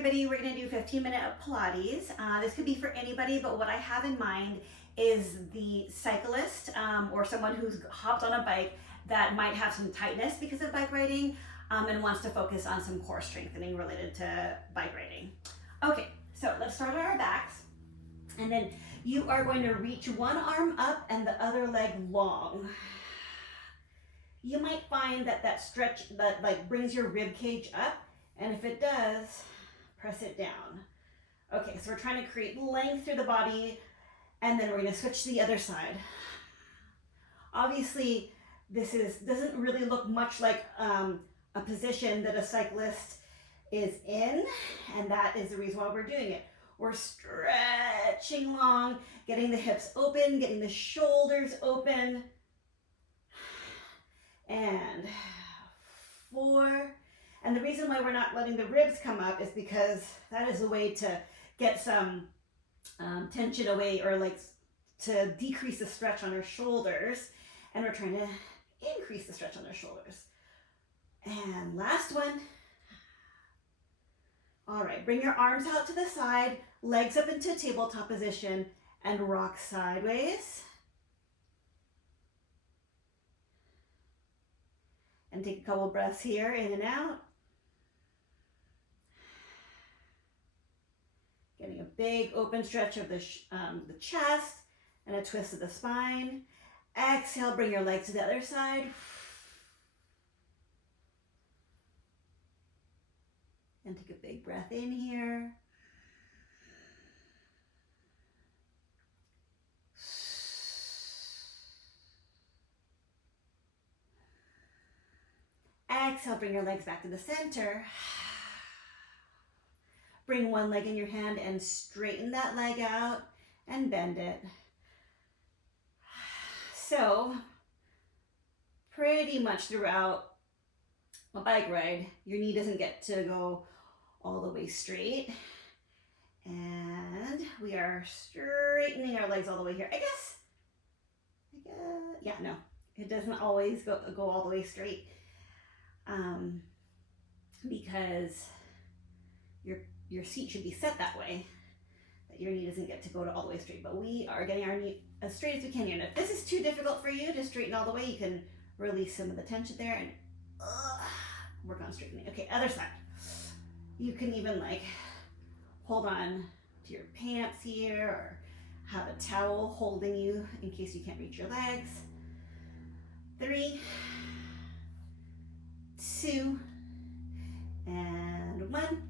everybody, we're going to do 15-minute Pilates. This could be for anybody, but what I have in mind is the cyclist or someone who's hopped on a bike that might have some tightness because of bike riding and wants to focus on some core strengthening related to bike riding. Okay, so let's start on our backs, and then you are going to reach one arm up and the other leg long. You might find that that stretch that like brings your rib cage up, and if it does, press it down. Okay, so we're trying to create length through the body, and then we're going to switch to the other side. Obviously, this doesn't really look much like a position that a cyclist is in, and that is the reason why we're doing it. We're stretching long, getting the hips open, getting the shoulders open. And 4. And the reason why we're not letting the ribs come up is because that is a way to get some tension away, or like to decrease the stretch on our shoulders. And we're trying to increase the stretch on our shoulders. And last one. All right, bring your arms out to the side, legs up into tabletop position, and rock sideways. And take a couple breaths here, in and out. Getting a big open stretch of the chest and a twist of the spine. Exhale, bring your legs to the other side. And take a big breath in here. Exhale, bring your legs back to the center. Bring one leg in your hand and straighten that leg out and bend it. So, pretty much throughout a bike ride, your knee doesn't get to go all the way straight. And we are straightening our legs all the way here. I guess, yeah, no, it doesn't always go all the way straight. Because your seat should be set that way that your knee doesn't get to go to all the way straight, but we are getting our knee as straight as we can here. And if this is too difficult for you to straighten all the way, you can release some of the tension there and work on straightening. Okay, other side. You can even like hold on to your pants here, or have a towel holding you in case you can't reach your legs. 3, 2, and 1.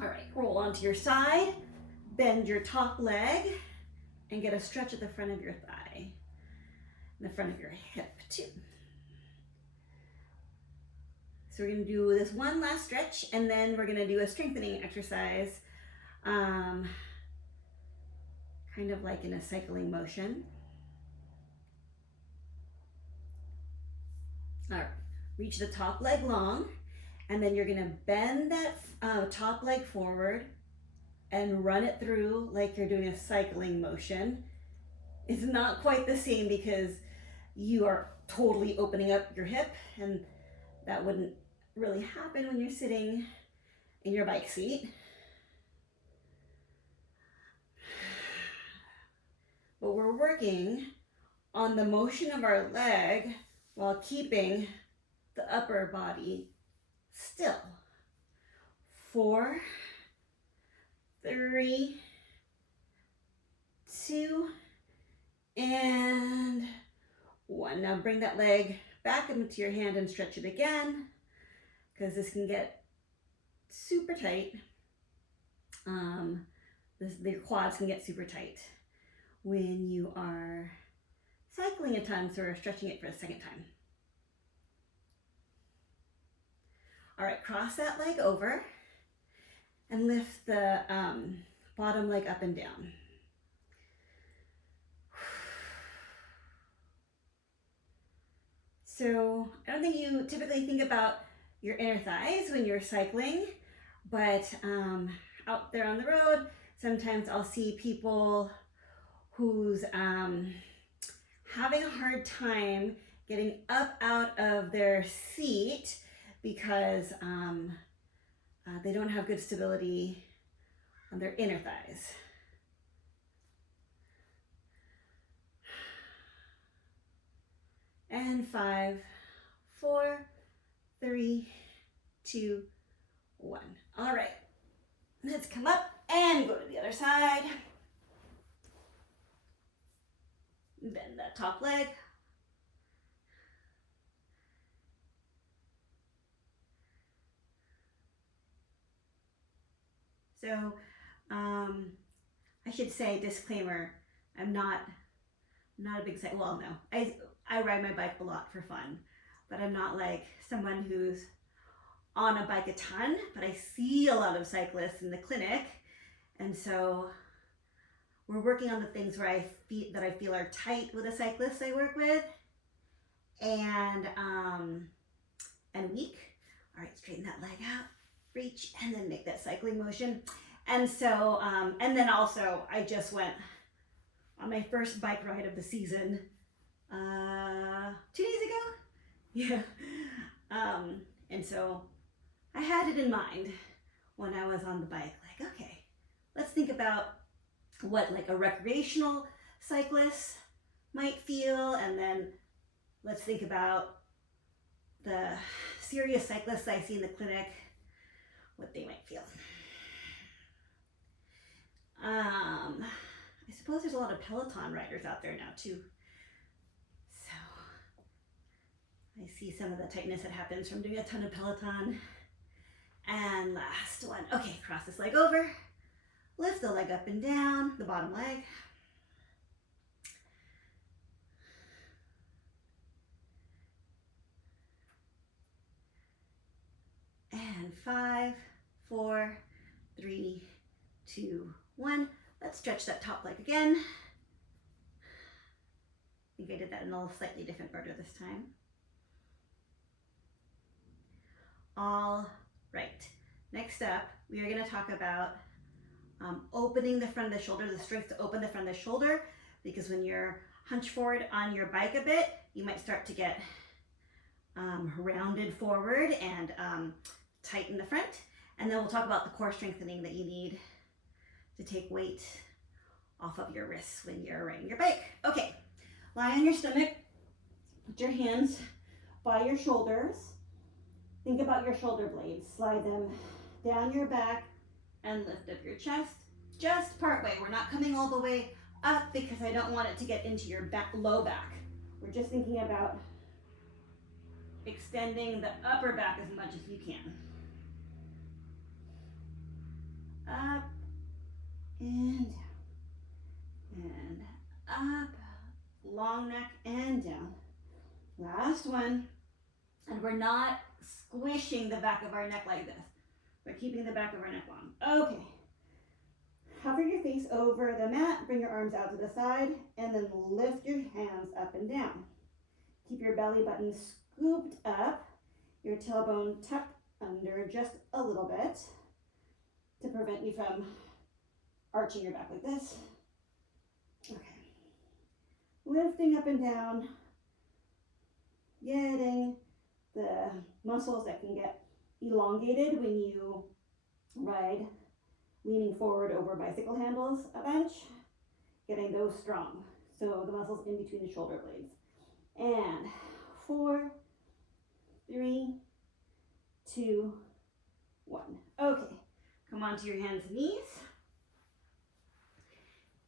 All right, roll onto your side, bend your top leg, and get a stretch at the front of your thigh, and the front of your hip too. So we're gonna do this one last stretch, and then we're gonna do a strengthening exercise, kind of like in a cycling motion. All right. Reach the top leg long, and then you're gonna bend that top leg forward and run it through like you're doing a cycling motion. It's not quite the same because you are totally opening up your hip, and that wouldn't really happen when you're sitting in your bike seat. But we're working on the motion of our leg while keeping the upper body still. 4, 3, 2, and 1. Now bring that leg back into your hand and stretch it again, because this can get super tight. Your quads can get super tight when you are cycling a ton, so we're stretching it for a second time. All right, cross that leg over and lift the bottom leg up and down. So I don't think you typically think about your inner thighs when you're cycling, but out there on the road, sometimes I'll see people who's having a hard time getting up out of their seat because they don't have good stability on their inner thighs. And 5, 4, 3, 2, 1. All right, let's come up and go to the other side. Bend that top leg. So, I should say, disclaimer, I'm not a big cyclist. Well, no, I ride my bike a lot for fun, but I'm not like someone who's on a bike a ton, but I see a lot of cyclists in the clinic, and so we're working on the things where I feel are tight with the cyclists I work with, and weak. All right, straighten that leg out, reach, and then make that cycling motion. And so, and then also, I just went on my first bike ride of the season 2 days ago. Yeah. And so I had it in mind when I was on the bike, like, okay, let's think about what like a recreational cyclist might feel, and then let's think about the serious cyclists I see in the clinic, what they might feel. I suppose there's a lot of Peloton riders out there now too. So I see some of the tightness that happens from doing a ton of Peloton. And last one. Okay, cross this leg over. Lift the leg up and down, the bottom leg. And 5, 4, 3, 2, 1. Let's stretch that top leg again. I think I did that in a slightly different order this time. All right. Next up, we are going to talk about opening the front of the shoulder, the strength to open the front of the shoulder, because when you're hunched forward on your bike a bit, you might start to get rounded forward and tighten the front. And then we'll talk about the core strengthening that you need to take weight off of your wrists when you're riding your bike. Okay, lie on your stomach, put your hands by your shoulders. Think about your shoulder blades. Slide them down your back and lift up your chest, just part way. We're not coming all the way up because I don't want it to get into your back, low back. We're just thinking about extending the upper back as much as you can. Up and down and up, long neck and down. Last one. And we're not squishing the back of our neck like this. We're keeping the back of our neck long. Okay. Hover your face over the mat, bring your arms out to the side, and then lift your hands up and down. Keep your belly button scooped up, your tailbone tucked under just a little bit to prevent you from arching your back like this. Okay. Lifting up and down, getting the muscles that can get elongated when you ride leaning forward over bicycle handles a bunch, getting those strong. So the muscles in between the shoulder blades. And 4, 3, 2, 1. Okay, come onto your hands and knees.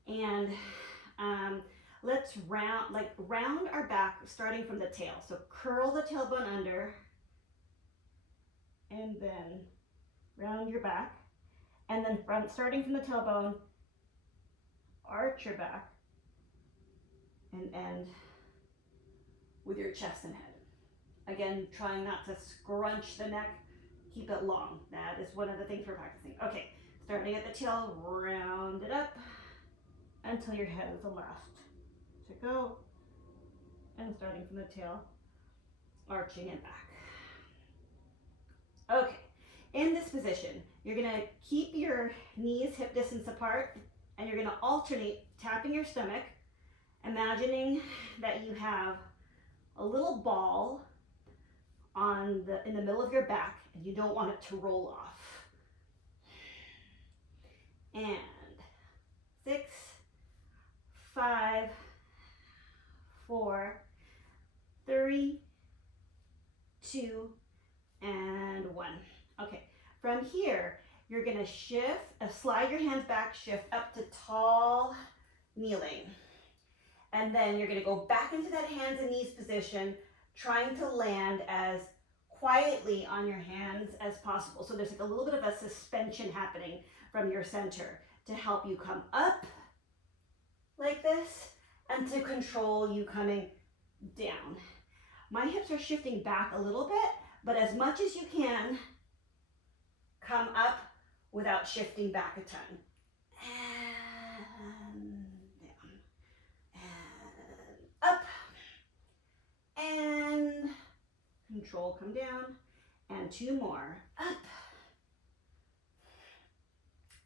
And let's round our back starting from the tail. So curl the tailbone under and then round your back. And then starting from the tailbone, arch your back and end with your chest and head. Again, trying not to scrunch the neck, keep it long. That is one of the things we're practicing. Okay, starting at the tail, round it up until your head is the last to go. And starting from the tail, arching it back. Okay, in this position, you're gonna keep your knees hip distance apart and you're gonna alternate tapping your stomach, imagining that you have a little ball in the middle of your back and you don't want it to roll off. and 6, 5, 4, 3, 2, and 1. Okay, from here, you're gonna shift, slide your hands back, shift up to tall kneeling. And then you're gonna go back into that hands and knees position, trying to land as quietly on your hands as possible. So there's like a little bit of a suspension happening from your center to help you come up like this and to control you coming down. My hips are shifting back a little bit, but as much as you can, come up without shifting back a ton. And down, and up, and control, come down, and 2 more, up,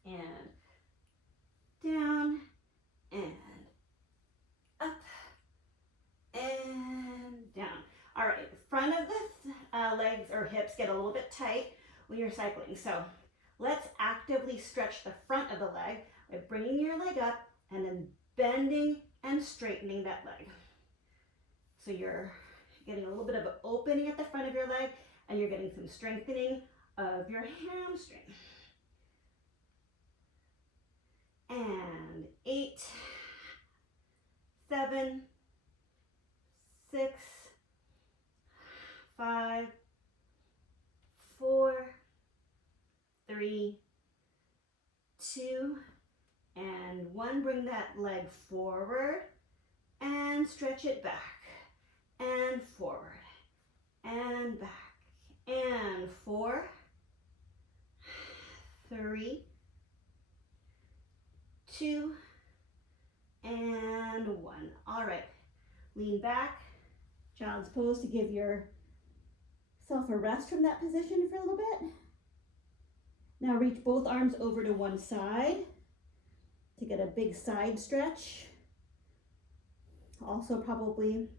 and down, and up, and down. All right, front of the legs or hips get a little bit tight when you're cycling. So let's actively stretch the front of the leg by bringing your leg up and then bending and straightening that leg. So you're getting a little bit of an opening at the front of your leg and you're getting some strengthening of your hamstring. And 8, 7, 6, 5, 4, 3, 2, and 1. Bring that leg forward and stretch it back and forward and back and 4, 3, 2, and 1. All right, lean back, child's pose to give yourself a rest from that position for a little bit. Now reach both arms over to one side to get a big side stretch. Also probably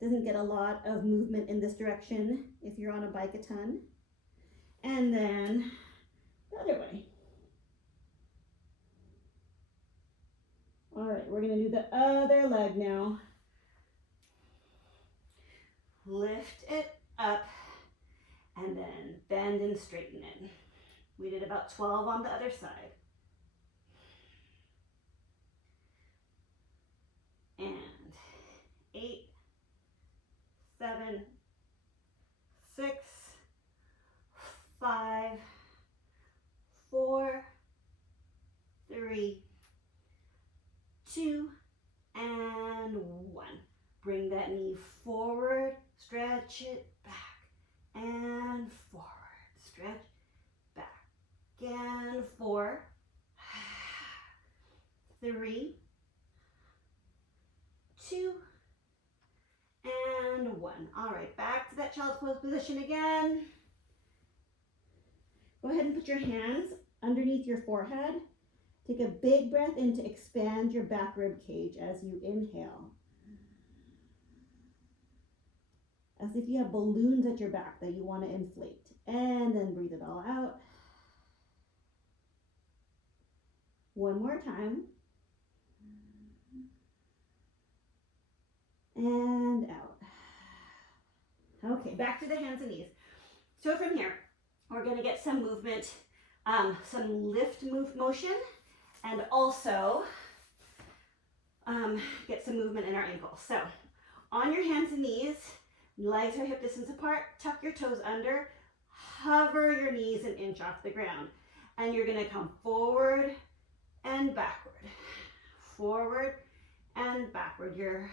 doesn't get a lot of movement in this direction if you're on a bike a ton. And then the other way. All right, we're gonna do the other leg now. Lift it up and then bend and straighten it. We did about 12 on the other side. And 8, 7, 6, 5, 4, 3, 2, and 1. Bring that knee forward, stretch it back and forward, stretch back and 4, 3, 2, and 1. All right, back to that child's pose position again. Go ahead and put your hands underneath your forehead. Take a big breath in to expand your back rib cage as you inhale. As if you have balloons at your back that you want to inflate. And then breathe it all out. One more time. And out. Okay, back to the hands and knees. So from here, we're going to get some movement, some lift motion, and also get some movement in our ankles. So on your hands and knees, legs are hip distance apart, tuck your toes under, hover your knees an inch off the ground. And you're going to come forward and backward. Forward and backward. You're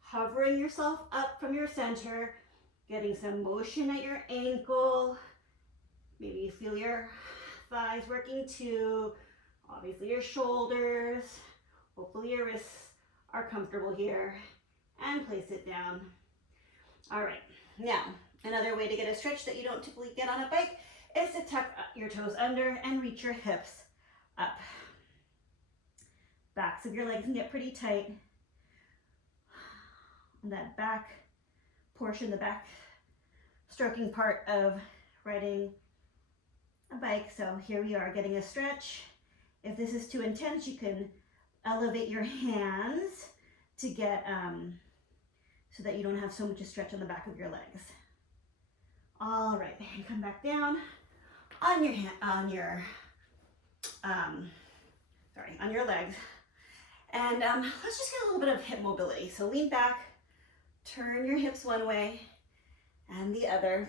hovering yourself up from your center, getting some motion at your ankle. Maybe you feel your thighs working too. Obviously your shoulders. Hopefully your wrists are comfortable here. And place it down. All right, now another way to get a stretch that you don't typically get on a bike is to tuck your toes under and reach your hips up. Backs of your legs can get pretty tight. And that back portion, the back stroking part of riding a a bike. So here we are getting a stretch. If this is too intense, you can elevate your hands to get, so that you don't have so much to stretch on the back of your legs. All right, and come back down on your on your legs. And let's just get a little bit of hip mobility. So lean back, turn your hips one way and the other.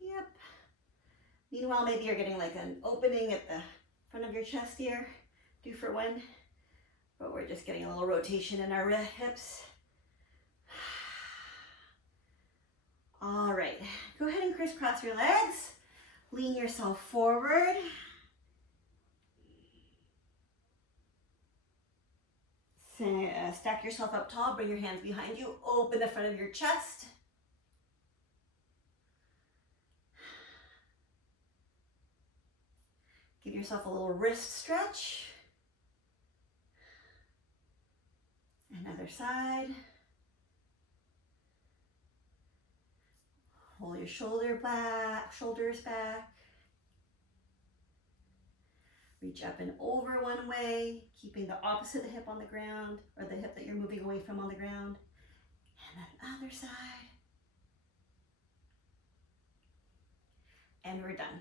Yep. Meanwhile, maybe you're getting like an opening at the front of your chest here. 2 for 1. But we're just getting a little rotation in our hips. All right, go ahead and crisscross your legs. Lean yourself forward. Stack yourself up tall, bring your hands behind you, open the front of your chest. Give yourself a little wrist stretch. Another side. Roll your shoulders back. Reach up and over one way, keeping the opposite hip on the ground, or the hip that you're moving away from on the ground. And then other side. And we're done.